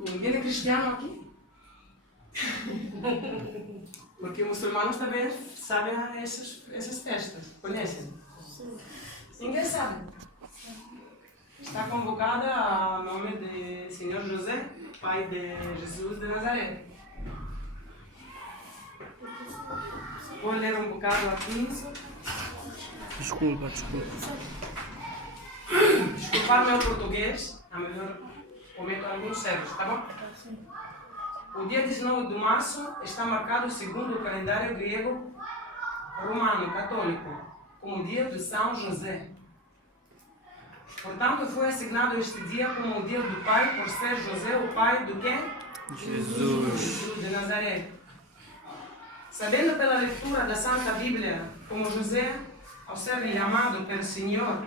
Ninguém é cristiano aqui? Porque muçulmanos também sabem essas festas, conhecem? Ninguém sabe. Está convocada a nome de Senhor José, pai de Jesus de Nazaré. Vou ler um bocado aqui. Desculpa. Desculpar meu português, a melhor cometo alguns erros, tá bom? O dia 19 de março está marcado segundo o calendário grego romano católico como dia de São José. Portanto, foi assignado este dia como o dia do Pai por ser José o pai do quê? Jesus de Nazaré. Sabendo pela leitura da Santa Bíblia como José, ao ser chamado pelo Senhor,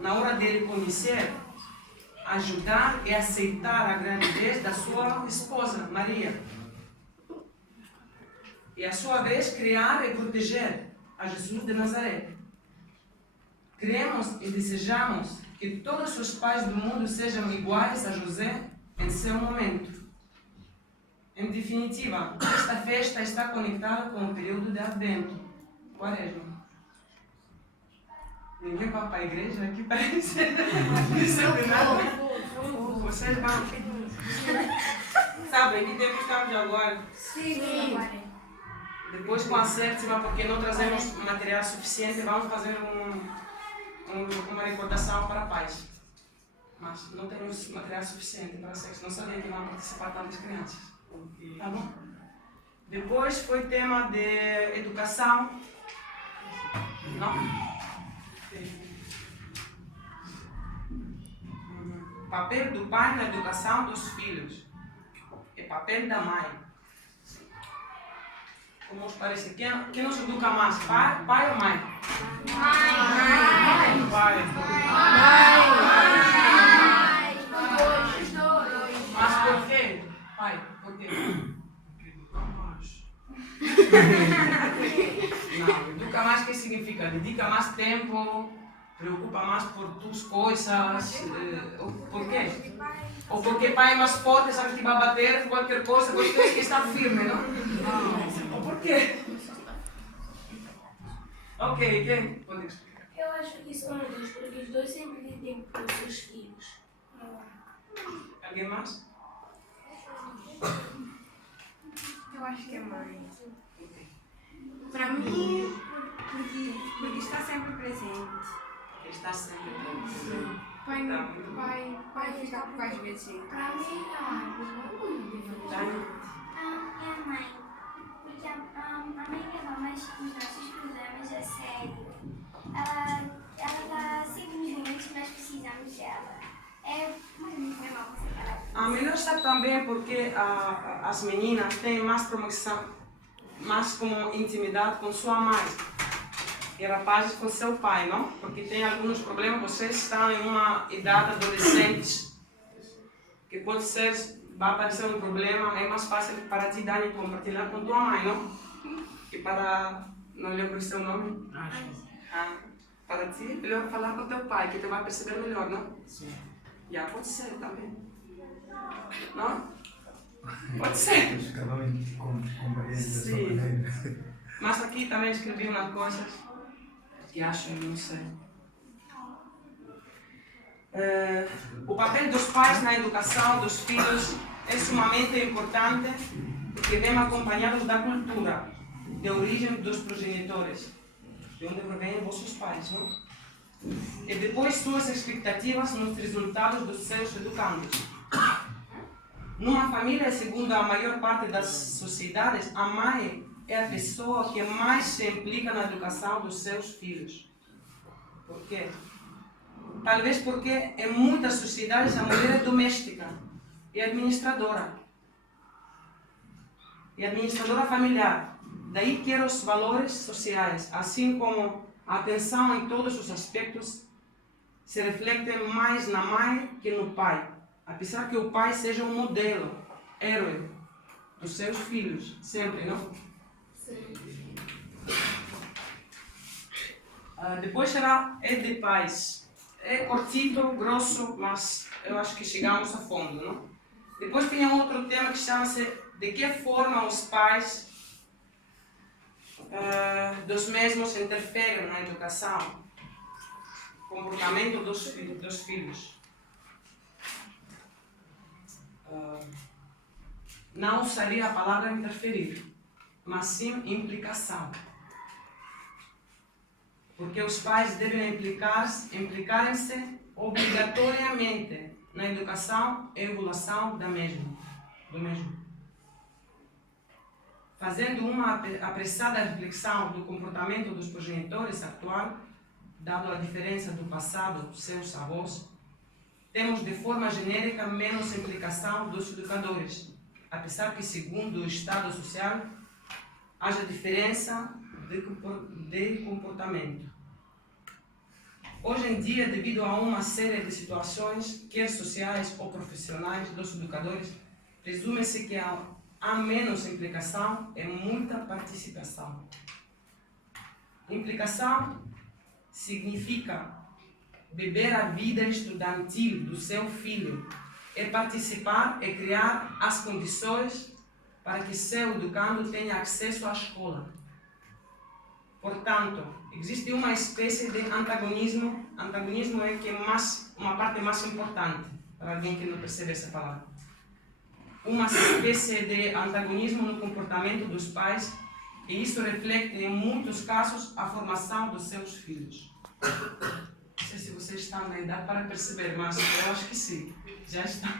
na hora dele conhecer, ajudar e aceitar a gravidez da sua esposa, Maria. E, a sua vez, criar e proteger a Jesus de Nazaré. Cremos e desejamos que todos os pais do mundo sejam iguais a José em seu momento. Em definitiva, esta festa está conectada com o período de Advento, Quaresma. Ninguém vai para a igreja aqui, parece. Não sabe nada. Vocês vão. Sabe, que tempo estamos agora? Sim. Depois, com a sétima, porque não trazemos material suficiente, vamos fazer uma recordação para pais. Mas não temos material suficiente para sexo. Não sabia que vão participar tantas crianças. Tá bom? Depois foi tema de educação. Não? Papel do pai na educação dos filhos. E papel da mãe. Como os parece? Quem nos educa mais? Pai ou mãe? Mãe. Pai. Mas por quê? Pai, por quê? Porque educa mais. Não, educa mais, o que significa? Dedica mais tempo, preocupa mais por tuas coisas. Por quê? Ou porque pai é mais forte, sabe que vai bater qualquer coisa, você tem que estar firme, não? Ou por quê? Ok, quem pode explicar? Eu acho que são dois, porque os dois sempre têm tempo para os seus filhos. Alguém mais? Eu acho que é mãe. Para mim, porque está sempre presente. Ele está sempre presente. Pai fica por às vezes. Para mim, Tá? É a mãe, porque a mãe leva mais os nossos problemas a sério. Ela tá sempre nos momentos que nós precisamos dela. É muito mal você falar. A melhor está também porque as meninas têm mais promoção, mais como intimidade com sua mãe. E rapazes com seu pai, não? Porque tem alguns problemas, vocês estão em uma idade adolescente, que quando vocês vai aparecer um problema, é mais fácil para ti dar e compartilhar com tua mãe, não? E para, não lembro o seu nome? Para ti, é melhor falar com teu pai, que tu vai perceber melhor, não? Sim. Já pode ser também. Não? Pode ser. Cada um compreende da sua Sim. maneira. Mas aqui também escrevi umas coisas que acho, não sei. O papel dos pais na educação dos filhos é sumamente importante porque vem acompanhado da cultura, de origem dos progenitores, de onde provêm vossos pais, não? E depois suas expectativas nos resultados dos seus educandos. Numa família, segundo a maior parte das sociedades, a mãe é a pessoa que mais se implica na educação dos seus filhos. Por quê? Talvez porque em muitas sociedades a mulher é doméstica e administradora. E administradora familiar. Daí que os valores sociais, assim como a atenção em todos os aspectos, se refletem mais na mãe que no pai. Apesar que o pai seja um modelo, herói dos seus filhos, sempre, não? Depois será de pais. É curtito, grosso, mas eu acho que chegamos a fundo, não? Depois tinha outro tema que chama-se de que forma os pais dos mesmos interferem na educação, comportamento dos filhos. Não usaria a palavra interferir, mas sim implicação. Porque os pais devem implicarem-se obrigatoriamente na educação e evolução do mesmo. Fazendo uma apressada reflexão do comportamento dos progenitores atual, dado a diferença do passado dos seus avós, temos de forma genérica menos implicação dos educadores, apesar que, segundo o estado social, haja diferença de comportamento. Hoje em dia, devido a uma série de situações, quer sociais ou profissionais, dos educadores, presume-se que há menos implicação e muita participação. Implicação significa beber a vida estudantil do seu filho e participar e criar as condições para que seu educando tenha acesso à escola. Portanto, existe uma espécie de antagonismo. Antagonismo é que uma parte mais importante, para alguém que não percebe essa palavra. Uma espécie de antagonismo no comportamento dos pais, e isso reflete, em muitos casos, a formação dos seus filhos. Não sei se vocês estão na idade para perceber, mas eu acho que sim, já estão.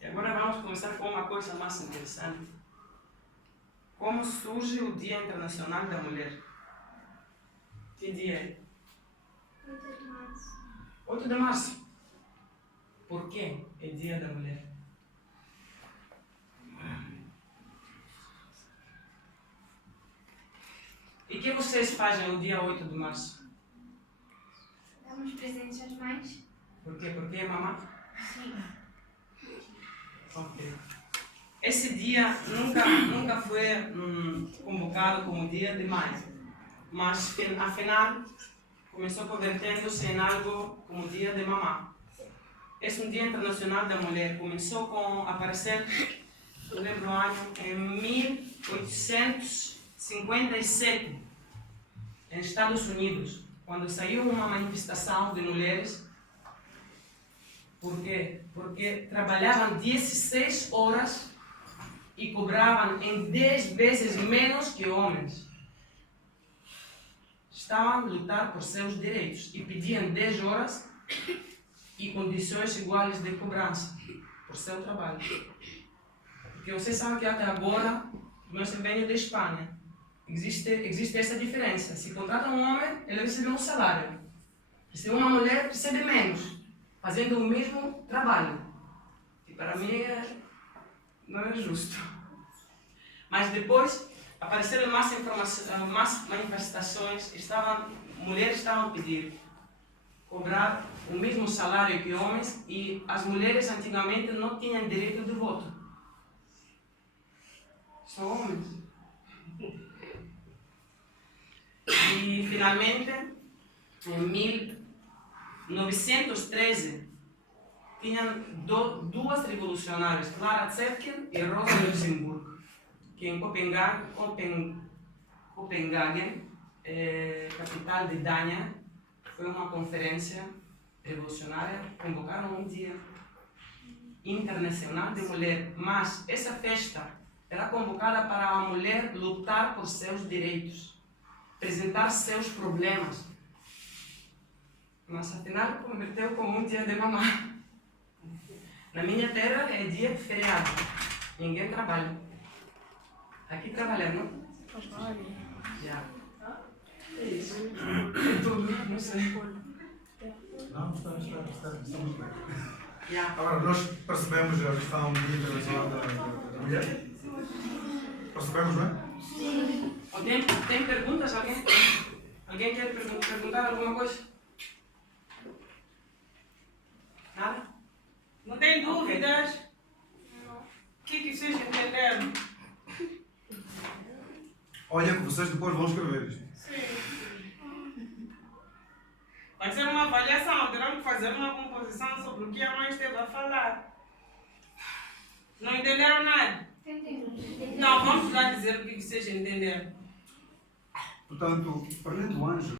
E agora vamos começar com uma coisa mais interessante. Como surge o Dia Internacional da Mulher? Que dia é? 8 de março. 8 de março. Por que é Dia da Mulher? E o que vocês fazem no dia 8 de março? Damos presentes às mães? Por quê? Porque é mamá? Sim. Ok. Esse dia nunca foi convocado como Dia de Mãe, mas afinal começou convertendo-se em algo como Dia de Mamá. Esse Dia Internacional da Mulher começou a aparecer, eu lembro o ano, em 1857, em Estados Unidos, quando saiu uma manifestação de mulheres. Por quê? Porque trabalhavam 16 horas e cobravam em 10 vezes menos que homens. Estavam a lutar por seus direitos e pediam 10 horas e condições iguais de cobrança por seu trabalho. Porque vocês sabem que até agora, nós venho da Espanha, existe essa diferença. Se contrata um homem, ele recebe um salário. Se uma mulher, recebe menos, fazendo o mesmo trabalho. E para mim não é justo. Mas depois apareceram mais manifestações, mulheres estavam a pedir cobrar o mesmo salário que homens, e as mulheres antigamente não tinham direito de voto. Só homens. E finalmente, em 1913, tinham duas revolucionárias, Clara Zetkin e Rosa Luxemburgo, que em Copenhagen, capital de Dânia, foi uma conferência revolucionária, convocaram um Dia Internacional de Mulher, mas essa festa era convocada para a mulher lutar por seus direitos, apresentar seus problemas, mas afinal converteu como um dia de mamá. Na minha terra é dia de feriado, ninguém trabalha. Aqui trabalha, não? Já. É isso. É tudo, não sei. Não, está muito bem. Já. Agora, nós percebemos a questão do Dia Internacional da Mulher? Percebemos, não é? Tem perguntas? Alguém quer perguntar alguma coisa? Nada? Não tem dúvidas? Não. O que vocês entenderam? Olha que vocês depois vão escrever isto. Sim. Vai ser uma avaliação, terão que fazer uma composição sobre o que a mãe esteve a falar. Não entenderam nada? Entendemos. Não, vamos lá dizer o que vocês entenderam. Portanto, para além do anjo,